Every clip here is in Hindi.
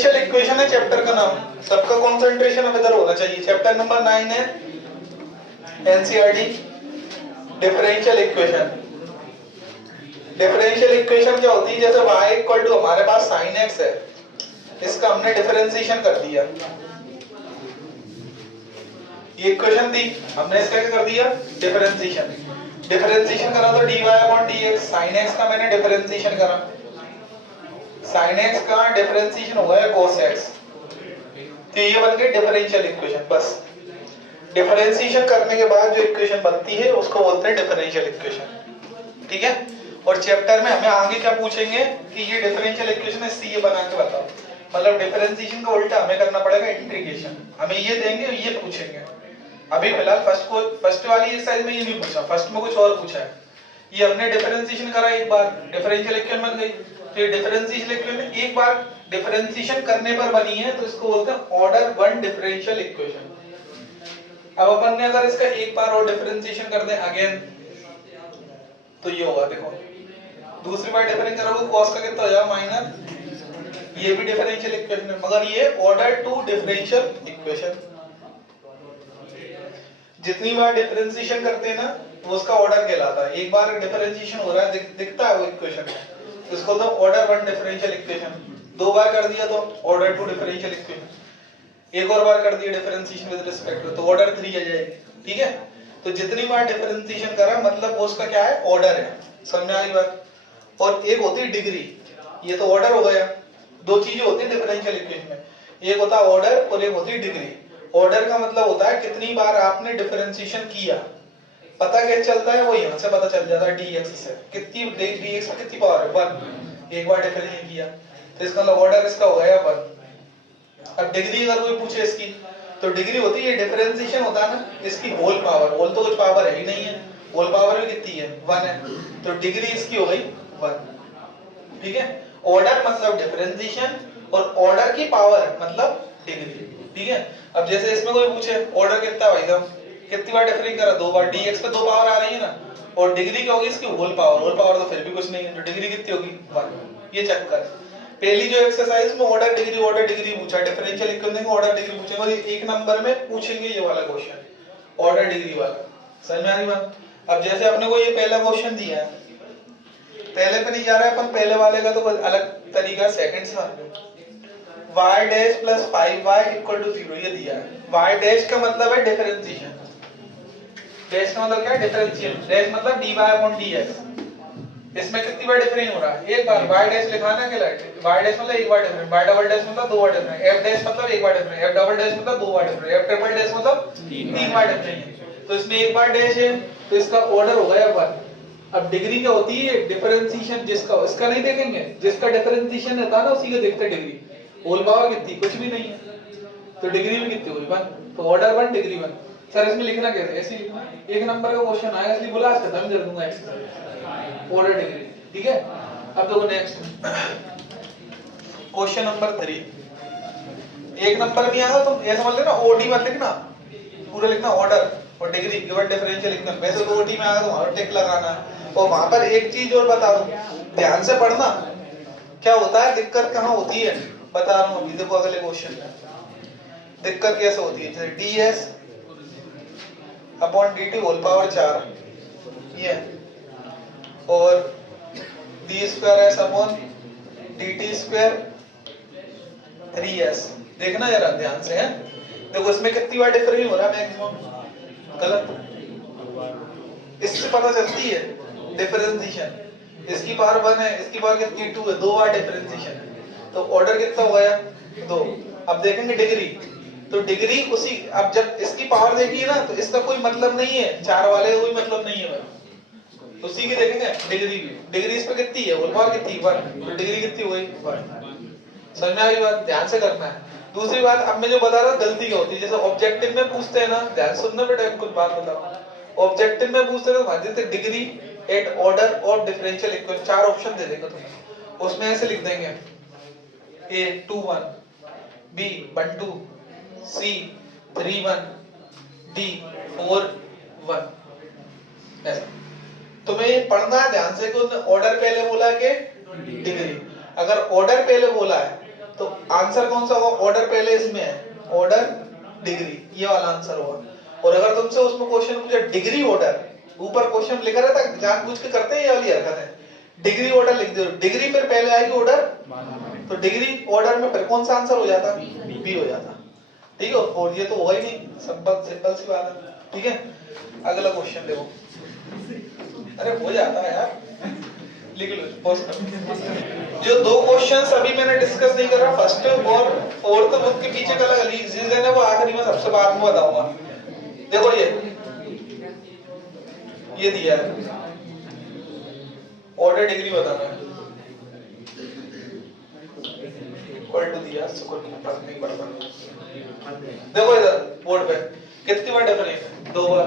इक्वेशन है चैप्टर का नाम, सबका कंसंट्रेशन अब इधर होना चाहिए। चैप्टर नंबर 9 है NCERT differential equation. Differential equation क्या होती है? जैसे y इक्वल टू हमारे पास sin x है, इसका हमने डिफरेंशिएशन कर दिया। ये इक्वेशन थी, हमने इसका क्या कर दिया? डिफरेंशिएशन। डिफरेंशिएशन करा तो dy upon dx, sin x का मैंने डिफरेंशिएशन करा, sin x का डिफरेंशिएशन हुआ है cos x, तो ये बन गई डिफरेंशियल इक्वेशन। बस डिफरेंशिएशन करने के बाद जो इक्वेशन बनती है उसको बोलते हैं डिफरेंशियल इक्वेशन। ठीक है। और चैप्टर में हमें आगे क्या पूछेंगे कि ये डिफरेंशियल इक्वेशन है, इससे ये बना के बताओ। मतलब डिफरेंशिएशन का उल्टा हमें करना पड़ेगा इंटीग्रेशन। हमें ये देंगे, ये पूछेंगे। अभी फिलहाल फर्स्ट वाली एक्सरसाइज में ये नहीं पूछा, फर्स्ट में कुछ और पूछा है। ये हमने डिफरेंशिएशन करा एक बार, डिफरेंशियल इक्वेशन बन गई। तो ये डिफरेंशियल इक्वेशन एक बार डिफरेंशिएशन करने पर बनी है, तो इसको बोलते हैं ऑर्डर 1 डिफरेंशियल इक्वेशन। अब अपन ने अगर इसका एक बार और डिफरेंशिएशन कर दें अगेन, तो ये होगा, देखो दूसरी बार डिफरेंशिएट करोगे cos का कितना हो जाएगा माइनस, ये भी डिफरेंशियल इक्वेशन है, मगर ये ऑर्डर 2 डिफरेंशियल इक्वेशन। जितनी बार डिफरेंशिएशन करते हैं ना वो उसका ऑर्डर कहलाता है। एक बार डिफरेंशिएशन हो रहा है दिखता है वो इक्वेशन में, तो इसको तो ऑर्डर 1 डिफरेंशियल इक्वेशन। दो बार कर दिया तो ऑर्डर 2 डिफरेंशियल इक्वेशन, एक और बार कर दिया डिफरेंशिएशन विद रिस्पेक्ट टू, तो ऑर्डर 3 आ जाएगी। ठीक है। तो जितनी बार डिफरेंशिएशन करा मतलब वो उसका क्या है? ऑर्डर है। समझ में आई बात? और एक होती है डिग्री, ये तो ऑर्डर हो गया। दो चीजें होती है डिफरेंशियल इक्वेशन में, एक होता है ऑर्डर और एक होती है डिग्री। ऑर्डर का मतलब होता है कितनी बार आपने डिफरेंशिएशन किया। पता कैसे चलता है? वो यहाँ से पता चल जाता है dx से। कितनी dx में कितनी पावर है? 1। एक बार डिफरेंशिएशन किया तो इसका मतलब ऑर्डर इसका हो गया 1। अब डिग्री अगर कोई पूछे इसकी, तो डिग्री होती है डिफरेंशिएशन होता है ना, इसकी होल पावर। होल तो कुछ पावर है ही नहीं है, होल पावर भी कितनी है? 1 है, तो डिग्री इसकी हो गई 1। ठीक है। ऑर्डर मतलब डिफरेंशिएशन और ऑर्डर की पावर मतलब डिग्री। ठीक है। अब जैसे इसमें कोई पूछे ऑर्डर कितना है भाई साहब, कितनी बार डिफरेंशिएट करा? 2 बार। dx पे 2 पावर आ रही है ना, और डिग्री क्या होगी इसकी? Whole power. होल पावर तो फिर भी कुछ नहीं है, तो डिग्री कितनी होगी? 1। ये चेक कर। पहली जो एक्सरसाइज में ऑर्डर डिग्री पूछा, डिफरेंशियल इक्वेशन का ऑर्डर डिग्री पूछेंगे, और एक नंबर में पूछेंगे ये वाला क्वेश्चन ऑर्डर डिग्री वाला। समझ में आ रही बात? अब जैसे अपने को ये पहला क्वेश्चन दिया है, पहले पे नहीं जा रहा है अपन, पहले वाले का तो अलग तरीका, सेकंड से y dash plus 5y equal to 0 ये दिया है। y डैश का मतलब है डिफरेंशिएशन, डैश का मतलब क्या है? डिफरेंशिएशन। डैश मतलब dy अपॉन dx। इसमें कितनी बार डिफरेंस हो रहा है? एक बार। y डैश लिखाना है, y डैश मतलब एक बार डिफरेंस, y डबल डैश मतलब 2 बार डिफरेंस, f डैश मतलब एक बार डिफरेंस, f डबल डैश मतलब 2 बार डिफरेंस, f ट्रिपल डैश मतलब 3 बार डिफरेंस। तो इसमें एक बार डैश है, तो इसका ऑर्डर हो गया 1। अब डिग्री क्या होती है? डिफरेंशिएशन। जिसका, इसका नहीं देखेंगे, जिसका डिफरेंशिएशन रहता है ना उसी का देखते हैं डिग्री। होल पावर कितनी? कुछ भी नहीं है, तो डिग्री भी कितनी हुई? 1। तो ऑर्डर 1 डिग्री 1। सर इसमें लिखना कैसे? ऐसे ही लिखना, एक नंबर का क्वेश्चन आया इसलिए बोला आज खत्म कर दूंगा एक्सरसाइज ऑर्डर डिग्री। ठीक है। अब देखो नेक्स्ट क्वेश्चन नंबर 3। एक नंबर भी आएगा तो ऐसा मत लेना, ओडी मत लिखना, पूरा लिखना ऑर्डर और डिग्री गिवन डिफरेंशियल इक्वेशन। वैसे तो ओडी में आएगा तो वहां टिक लगाना है। और वहां पर एक चीज और बता दूं, ध्यान से पढ़ना। क्या होता है, दिक्कत कहां होती है बता रहा हूं अभी। देखो अगले क्वेश्चन में दिक्कत कैसे होती है, जैसे ds upon dt whole power 4 ये, और d square s upon dt square 3s। देखना जरा ध्यान से है। देखो इसमें कितनी बार डिफरेंस हो रहा है? मैक्सिमम गलत। इससे पता चलती है डिफरेंशिएशन। इसकी पावर 1 है, इसकी पावर कितनी? 2 है, 2 बार डिफरेंशिएशन है, तो ऑर्डर कितना हो गया? 2। अब देखेंगे डिग्री, तो डिग्री उसी, अब जब इसकी पावर देखिए ना तो इसका कोई मतलब नहीं है, 4 वाले का कोई मतलब नहीं है भाई, उसी की देखेंगे डिग्री भी। डिग्री इस पे कितनी है? होल पावर कितनी? 1। तो डिग्री कितनी हो गई? 1। समझ में आ गई बात? ध्यान से करना है। दूसरी बात, अब मैं जो बता रहा हूं गलती क्या होती है, जैसे ऑब्जेक्टिव में पूछते हैं ना, ध्यान सुनना बेटा, कुछ बात बताओ। ऑब्जेक्टिव में पूछते हैं तो जैसे degree at order of differential equation, 4 option दे देंगे तुम्हें, उसमें ऐसे लिख देंगे a 2 1, b 1 2, c 3 1, d 4 1। ऐसा तुम्हें ये पढ़ना है ध्यान से कि उसने ऑर्डर पहले बोला कि डिग्री। अगर ऑर्डर पहले बोला है तो आंसर कौन सा होगा? ऑर्डर पहले इसमें है, ऑर्डर डिग्री, ये वाला आंसर होगा। और अगर तुमसे उसमें क्वेश्चन पूछे डिग्री ऑर्डर, ऊपर क्वेश्चन लिखा रहता है, जानबूझ के करते हैं ये वाली हरकत है, डिग्री ऑर्डर लिख दो, डिग्री फिर पहले आएगी ऑर्डर, तो डिग्री ऑर्डर में फिर कौन सा आंसर हो जाता? बी हो जाता। ठीक है, और ये तो होगा ही नहीं, सिंपल सी बात है। ठीक है, अगला क्वेश्चन देखो। अरे हो जाता है यार, लिख लो, पॉज करो। जो दो क्वेश्चंस अभी मैंने डिस्कस नहीं करा, फर्स्ट और फोर्थ, उसके पीछे का अलग रीजन है, वो आखिरी में सबसे बाद में बताऊंगा। देखो ये दिया है, ऑर्डर डिग्री बताना है, इक्वल टू दिया, सुकून फर्क नहीं पड़ता। देखो इधर बोर्ड पे कितनी बार डिफरेंस है? 2 बार।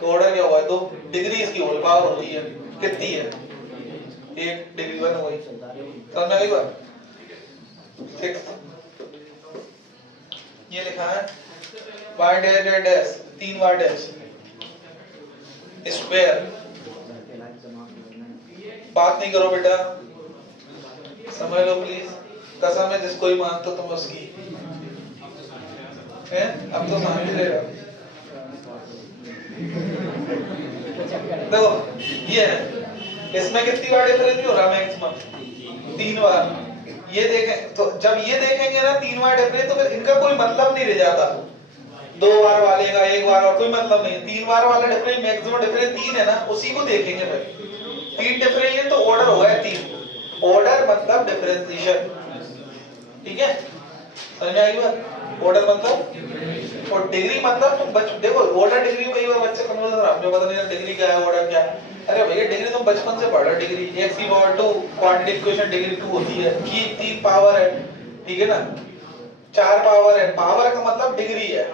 तो ऑर्डर क्या हुआ है? 2 डिग्री इसकी होल पावर होती है, कितनी है? 1 डिग्री 1 हुई, समझ में आई बात? 6 ये लिखा है y डैश डैश डैश 3 बार डैश स्क्वायर। बात नहीं करो बेटा, समझ लो प्लीज, कसम है जिसको ही मानते हो तुम उसकी है। अब तो शांति रहेगा। देखो ये है, इसमें कितनी बार डिफरेंस हो रहा है? मैक्सिमम 3 बार। ये देखें तो जब ये देखेंगे ना 3 बार डिफरेंस, तो फिर इनका कोई मतलब नहीं रह जाता। 2 बार वाले का 1 बार और कोई मतलब नहीं। 3 बार वाला डिफरेंस, मैक्सिमम डिफरेंस 3 है ना, उसी को देखेंगे भाई। 3 डिफरेंस है तो ऑर्डर हो गया 3। ऑर्डर मतलब डिफरेंशिएशन, ठीक है, समझ में आई बात? ऑर्डर मतलब, और डिग्री मतलब तुम देखो ऑर्डर डिग्री में कई बार बच्चे कन्फ्यूज हो, आपको पता नहीं डिग्री क्या है, ऑर्डर क्या है। अरे भैया डिग्री तुम बचपन से पढ़ रहे हो, डिग्री x की पावर 2 क्वाड्रेटिक इक्वेशन डिग्री 2 होती है, की 3 पावर है, ठीक है ना, 4 पावर है। पावर का मतलब डिग्री है,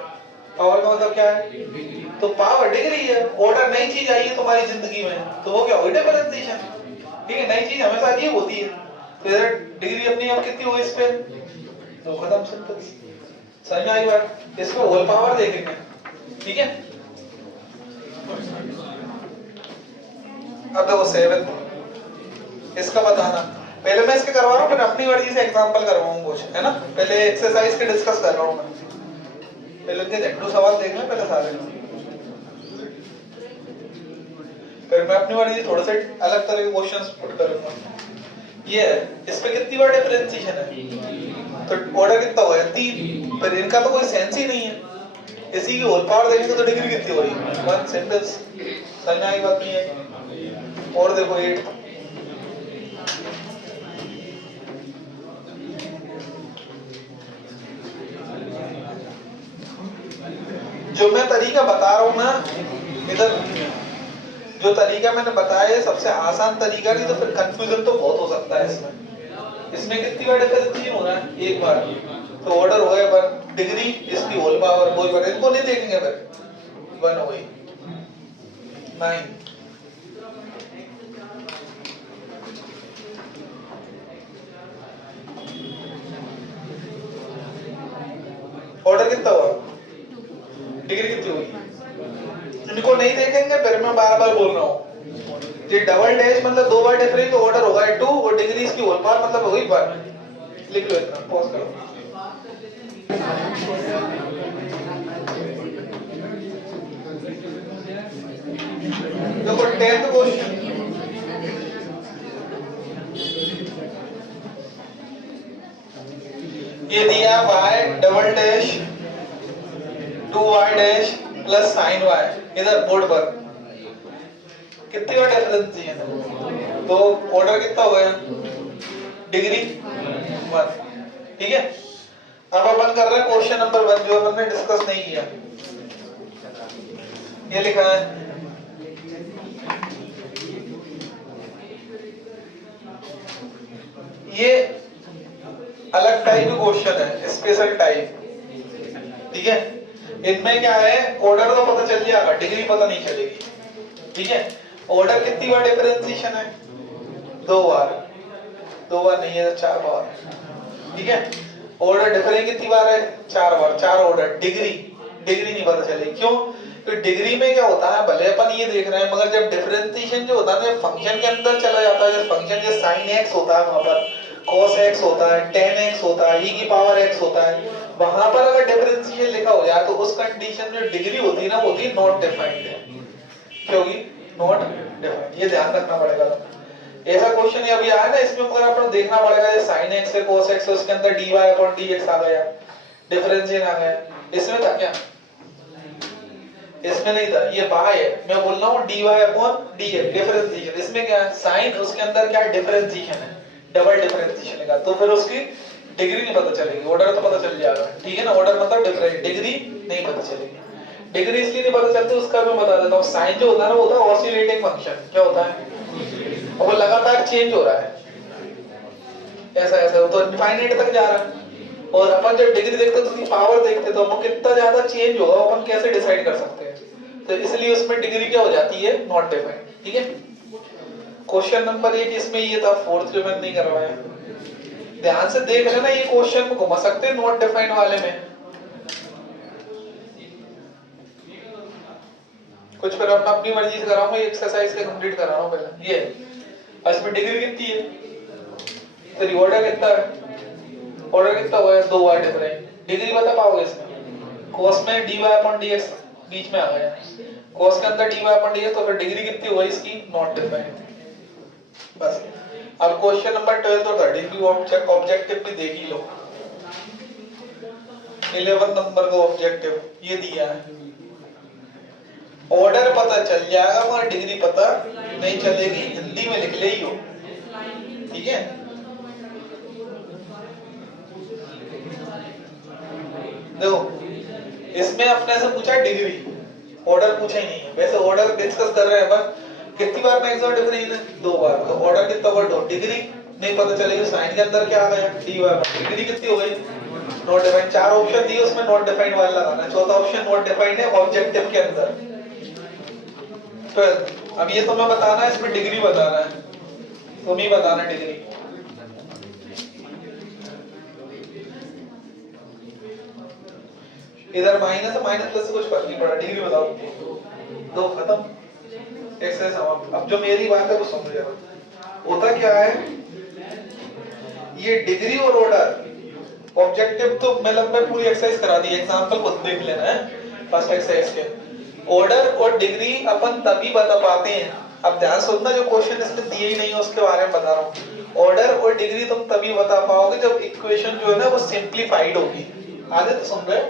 पावर का मतलब क्या है? तो पावर डिग्री है। ऑर्डर नई चीज आई है तुम्हारी जिंदगी में, तो वो क्या हुई? डिफरेंशिएशन, ठीक है, नई चीज हमेशा अजीब होती है। तो इधर डिग्री अपनी आप कितनी हुई इस पे? तो खत्म, सिंपल। समझ में आई बात? इसमें होल पावर देखेंगे, ठीक है। अब देखो 7 इसका बताना, पहले मैं इसके करवा रहा हूँ, फिर अपनी मर्जी से एग्जांपल करवाऊंगा कुछ, है ना। पहले एक्सरसाइज के डिस्कस कर रहा हूँ मैं, पहले इनके एक सवाल देख लें पहले सारे, फिर मैं अपनी मर्जी थोड़ा सा अलग तरह के क्वेश्चंस पुट करूंगा। ये है, इस पे कितनी बार डिफरेंशिएशन है? तो ऑर्डर कितना हुआ है? 3। पर इनका तो कोई सेंस ही नहीं है। इसी की होल पावर देखेंगे तो डिग्री कितनी हो रही है? 1 सेंटेंस। समझ में आई बात नहीं है? और देखो 8, जो मैं तरीका बता रहा हूँ ना, इधर जो तरीका मैंने बताया है सबसे आसान तरीका, नहीं तो फिर कंफ्यूजन तो बहुत हो सकता है इसमें। इसमें कितनी बार डिफरेंशिएशन हो रहा है? 1 बार। तो ऑर्डर हो गया 1 डिग्री, इसकी होल पावर कोई बार, इनको नहीं देखेंगे, फिर 1 हो गई 9। ऑर्डर कितना हुआ? डिग्री कितनी हुई? इनको नहीं देखेंगे, फिर मैं बार बार बोल रहा हूँ। ये डबल डैश मतलब 2 बार डिफरेंस, तो ऑर्डर होगा 2, और डिग्री इसकी होल पावर मतलब हो गई 1। लिख लो इतना, पॉज करो। देखो 10th क्वेश्चन, ये दिया y double dash 2y dash plus sign y, इधर बोर्ड पर कितनी बार डिफरेंस चाहिए? तो ऑर्डर कितना हो गया? डिग्री 1, ठीक है। अब अपन कर रहे हैं क्वेश्चन नंबर 1, जो हमने डिस्कस नहीं किया। ये लिखा है ये अलग टाइप का क्वेश्चन है, स्पेशल टाइप, ठीक है। इनमें क्या है, ऑर्डर तो पता चल जाएगा, डिग्री पता नहीं चलेगी, ठीक है। ऑर्डर कितनी बार डिफरेंशिएशन है? 2 बार। 2 बार नहीं है, 4 बार, ठीक है। ऑर्डर डिफरेंस कितनी बार है? 4 बार। 4 ऑर्डर। डिग्री नहीं पता चलेगी, क्यों? तो डिग्री में क्या होता है, भले अपन ये देख रहे हैं, मगर जब डिफरेंशिएशन जो होता है फंक्शन के अंदर चला जाता है, फंक्शन जो sin x होता है वहां पर, cos x होता है, tan x होता है, e की पावर x होता है, वहां पर अगर डिफरेंशियल लिखा हो जाए तो उस कंडीशन में जो डिग्री होती है ना वो होती है नॉट डिफाइंड है। क्या होगी? Not defined. ये ध्यान रखना पड़ेगा। ऐसा क्वेश्चन ये अभी आया ना, इसमें अगर आपको देखना पड़ेगा ये sin x है cos x है, उसके अंदर dy upon dx आ गया, डिफरेंशियल आ गया। इसमें था क्या? इसमें नहीं था, ये बाय है। मैं बोल रहा हूँ dy upon dx डिफरेंशिएशन। इसमें क्या है? sin, उसके अंदर क्या डिफरेंशिएशन है, डबल डिफरेंशिएशन लगा, तो फिर उसकी डिग्री नहीं पता चलेगी, ऑर्डर तो पता चल जाएगा। ठीक है ना? ऑर्डर मतलब डिफरेंट, डिग्री नहीं पता चलेगी। डिग्री इसलिए नहीं पता चलती, उसका मैं बता देता हूँ। साइन जो होता है ना, वो होता है ऑसिलेटिंग फंक्शन। क्या होता है? और वो लगातार चेंज हो रहा है, ऐसा ऐसा तो इनफाइनाइट तक जा रहा है। और अपन जब डिग्री देखते तो उसकी पावर देखते तो वो कितना ज्यादा चेंज होगा अपन कैसे डिसाइड कर सकते हैं। तो इसलिए उसमें डिग्री क्या हो जाती है? Not defined. ठीक है? क्वेश्चन नंबर 1 इसमें ये था, फोर्थ जो मैंने नहीं करवाया। ध्यान से देख लेना, ये क्वेश्चन को घुमा सकते हैं नॉट डिफाइंड वाले में। कुछ फिर अपना अपनी मर्जी से कराऊंगा, एक्सरसाइज के कंप्लीट करा रहा हूं पहले। ये इसमें डिग्री कितनी है, तो ऑर्डर कितना है? ऑर्डर कितना हुआ है? 2 बार डिफरेंट। डिग्री बता पाओगे इसमें? cos में dy upon dx बीच में आ गया, cos के अंदर dy upon dx, तो फिर डिग्री कितनी हुई इसकी? Not defined. बस। अब क्वेश्चन नंबर 12 और 13 की ऑब्जेक्टिव भी देख ही लो। 11 नंबर का ऑब्जेक्टिव ये दिया है, ऑर्डर पता चल जाएगा मगर डिग्री पता नहीं चलेगी, हिंदी में लिख ले ही हो। ठीक है? देखो, इसमें अपने से पूछा डिग्री, ऑर्डर पूछा ही नहीं है। वैसे ऑर्डर डिस्कस कर रहे हैं अपन, कितनी बार मैक्सिमम डिफरेंस है? 2 बार। तो ऑर्डर कितना हुआ? 2। डिग्री नहीं पता चलेगी, साइन के अंदर क्या आ गया? dy बार। डिग्री कितनी हो गई? Not defined. 4 ऑप्शन दिए, उसमें नॉट डिफाइंड वाला लगाना। चौथा ऑप्शन नॉट डिफाइंड है ऑब्जेक्टिव के अंदर। तो अब ये तुम्हें बताना है, इसमें डिग्री बताना है, तुम ही बताना डिग्री। इधर माइनस है, माइनस प्लस से कुछ फर्क नहीं पड़ा, डिग्री बताओ। 2 खत्म, एक्सरसाइज समाप्त। अब जो मेरी बात है वो समझ जाओ। होता क्या है, ये डिग्री और ऑर्डर ऑब्जेक्टिव तो मतलब मैं पूरी एक्सरसाइज करा दी, एग्जांपल खुद देख लेना है फर्स्ट एक्सरसाइज के। ऑर्डर और डिग्री अपन तभी बता पाते हैं, अब ध्यान सुनना, जो क्वेश्चन इसमें दिए ही नहीं है उसके बारे में बता रहा हूँ। ऑर्डर और डिग्री तुम तभी बता पाओगे जब इक्वेशन जो है ना वो सिंप्लीफाइड होगी। आगे तो सुन रहे,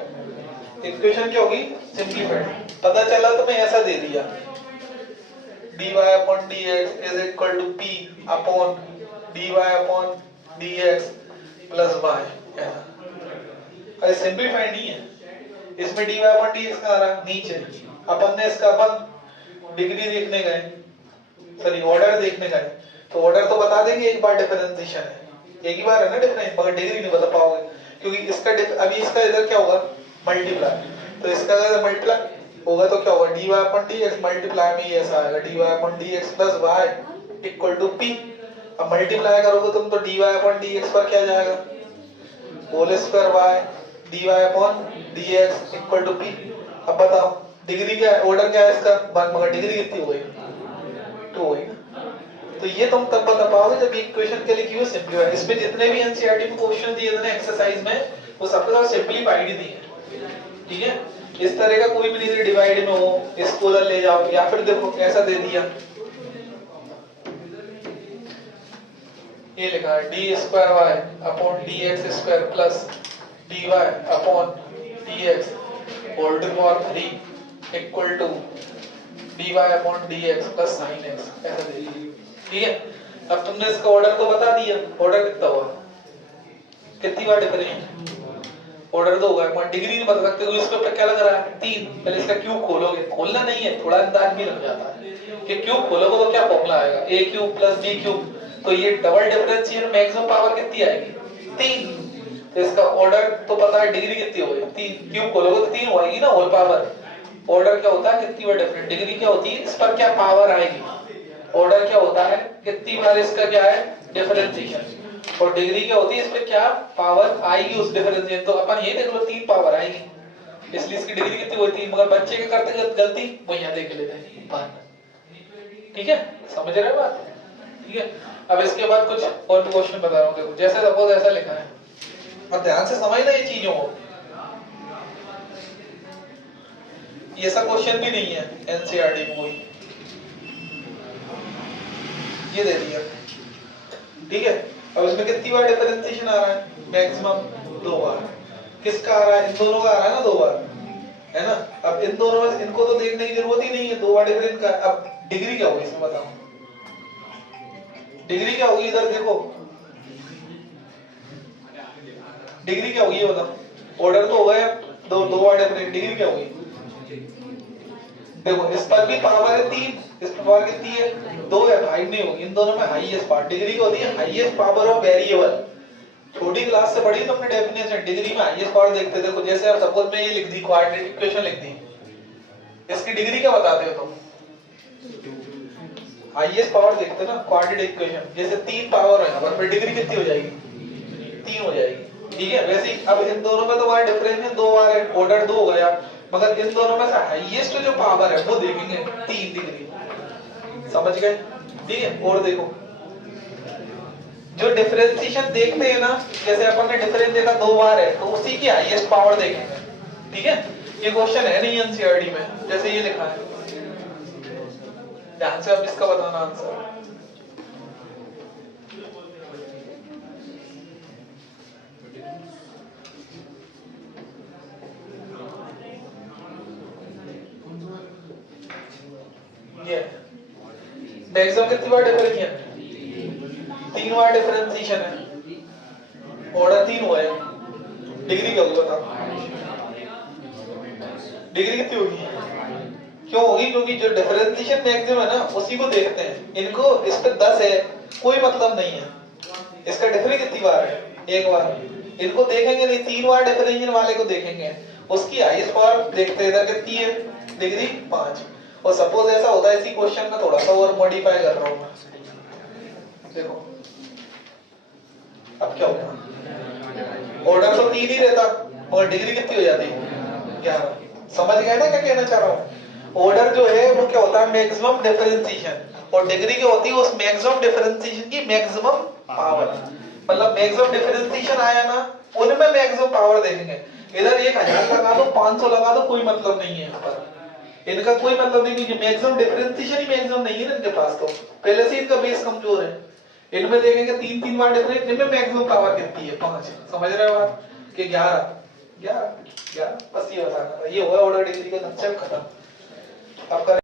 इक्वेशन क्या होगी? सिंप्लीफाइड। पता चला तुम्हें ऐसा दे दिया, dy upon dx is equal to p upon dy upon dx plus y। अरे सिंप्लीफाइड नहीं है, इसमें dy upon dx का आ रहा नीचे, अपन ने इसका अपन डिग्री देखने गए, सॉरी ऑर्डर देखने गए, तो ऑर्डर तो बता देंगे एक बार डिफरेंशिएशन है, एक ही बार है ना डिफरेंस, मगर डिग्री नहीं बता पाओगे क्योंकि इसका अभी इसका इधर क्या होगा? मल्टीप्लाई। तो इसका अगर मल्टीप्लाई होगा तो क्या होगा? dy upon dx मल्टीप्लाई में ये ऐसा आएगा, dy upon dx plus y equal to p। अब मल्टीप्लाई करोगे तुम तो dy upon dx पर क्या जाएगा? Whole square y dy upon dx equal to p। अब बताओ डिग्री क्या है, ऑर्डर क्या है इसका? 1, मगर डिग्री कितनी हो गई? 2 हो गई। तो ये तुम तब बता पाओगे जब इक्वेशन के लिए क्यों सिंप्लीफाई। इसमें जितने भी एनसीईआरटी में क्वेश्चन दिए थे ना एक्सरसाइज में, वो सबके साथ सिंप्लीफाइड ही दिए। ठीक है? इस तरह का कोई भी नहीं डिवाइड में हो, इसको उधर ले जाओ, या फिर देखो कैसा दे दिया, ये लिखा है D square Y upon D X square plus D Y upon D X whole to power 3 equal to D Y upon D X plus sine X, ऐसा दे दिया। ठीक है? अब तुमने इसका ऑर्डर तो बता दिया, ऑर्डर कितना हुआ? कितनी बार डिफरेंट? ऑर्डर तो होगा, मगर डिग्री नहीं बता सकते, तो इस पे क्या लग रहा है? 3। पहले इसका क्यूब खोलोगे, खोलना नहीं है, थोड़ा अंदाज भी लग जाता है कि क्यूब खोलोगे तो क्या फॉर्मूला आएगा? a cube plus b cube. तो ये डबल डिफरेंशिएशन मैक्सिमम पावर कितनी आएगी? 3। तो इसका ऑर्डर तो पता है, डिग्री कितनी होगी? 3। क्यूब खोलोगे तो 3 होगी ना होल पावर। ऑर्डर क्या होता है? कितनी बार डिफरेंट। डिग्री क्या होती है? इस पर क्या पावर आएगी। ऑर्डर क्या होता है? कितनी बार इसका क्या है? डिफरेंशिएशन। और डिग्री क्या होती है? इस पे क्या पावर आएगी उस डिफरेंशिएशन। तो अपन ये देख लो 3 पावर आएगी, इसलिए इसकी डिग्री कितनी होती है। मगर बच्चे क्या करते गलती, वो यहाँ देख लेते हैं। ठीक है? समझ रहे हो बात? ठीक है। अब इसके बाद कुछ और भी क्वेश्चन बता रहा हूँ, देखो जैसे सपोज ऐसा लिखा है, और ध्यान से समझना ये चीजों को, ये सब क्वेश्चन भी नहीं है एनसीईआरटी में कोई, ये दे दिया, ठीक है। अब इसमें कितनी बार डिफरेंशिएशन आ रहा है, मैक्सिमम 2 बार। किसका आ रहा है, इन दोनों का आ रहा है ना 2 बार, है ना। अब इन दोनों में इनको तो देखने की जरूरत ही नहीं है, 2 बार डिफरेंस का। अब डिग्री क्या होगी इसमें बताओ, डिग्री क्या होगी, इधर देखो डिग्री क्या होगी ये बताओ। ऑर्डर तो हो गया, दो बार डिफरेंस, डिग्री क्या होगी। देखो इस पर भी पावर है 3, इस पर पावर कितनी है 2 है, 5 नहीं होगी। इन दोनों में हाईएस्ट पावर डिग्री की होती है, हाईएस्ट पावर ऑफ वेरिएबल। छोटी क्लास से पढ़ी तुमने डेफिनेशन, डिग्री में हाईएस्ट पावर देखते थे। देखो जैसे आप सपोज में ये लिख दी क्वाड्रेटिक इक्वेशन लिख दी, इसकी डिग्री क्या बताते हो तुम, हाईएस्ट पावर देखते ना क्वाड्रेटिक इक्वेशन। जैसे 3 पावर है यहाँ पर, डिग्री कितनी हो जाएगी 3 हो जाएगी, ठीक है। वैसे ही अब इन दोनों में तो बार डिफरेंस है 2 बार है, ऑर्डर 2 हो गया, मगर इन दोनों में से हाईएस्ट जो पावर है वो देखेंगे 3 डिग्री, समझ गए, ठीक है। और देखो जो डिफरेंशिएशन देखते हैं ना, जैसे अपन ने डिफरेंस देखा 2 बार है, तो उसी की हाईएस्ट पावर देखेंगे, ठीक है। ये क्वेश्चन है नहीं एनसीईआरटी में, जैसे ये लिखा है, ध्यान से अब इसका बताना आंसर। ये मैक्सिमम कितनी बार डिफरेंशिएशन, 3 बार डिफरेंशिएशन है, ऑर्डर 3 हुआ है, डिग्री क्या होगी बताओ, डिग्री कितनी होगी, क्यों होगी, क्योंकि जो डिफरेंशिएशन मैक्सिमम है ना उसी को देखते हैं। इनको इस पे 10 है कोई मतलब नहीं है, इसका डिफरेंस कितनी बार है 1 बार, इनको देखेंगे नहीं, 3 बार डिफरेंशिएशन वाले को देखेंगे, उसकी हाईएस्ट पावर देखते हैं, इधर कितनी है डिग्री 5। और सपोज ऐसा होता है इसी क्वेश्चन में, थोड़ा सा और मॉडिफाई कर रहा हूं मैं, देखो अब क्या होगा, ऑर्डर तो 3 ही रहता और डिग्री कितनी हो जाती 11। समझ गए ना क्या कहना चाह रहा हूँ। ऑर्डर जो है वो क्या होता है मैक्सिमम डिफरेंशिएशन, और डिग्री क्या होती है उस मैक्सिमम डिफरेंशिएशन की मैक्सिमम पावर। मतलब मैक्सिमम डिफरेंशिएशन आया ना, उनमें मैक्सिमम पावर देखेंगे। इधर 1000 लगा दो 500 लगा दो कोई मतलब नहीं है यहाँ पर, इनका कोई मतलब नहीं, क्योंकि मैक्सिमम डिफरेंशिएशन ही मैक्सिमम नहीं है ना इनके पास, तो पहले से इनका बेस कमजोर है। इनमें देखेंगे 3 बार डिफरेंस, इनमें मैक्सिमम पावर कितनी है 5। समझ रहे हो आप कि 11 बस ये बताना, ये होगा ऑर्डर डिग्री का कंसेप्ट खत्म। आपका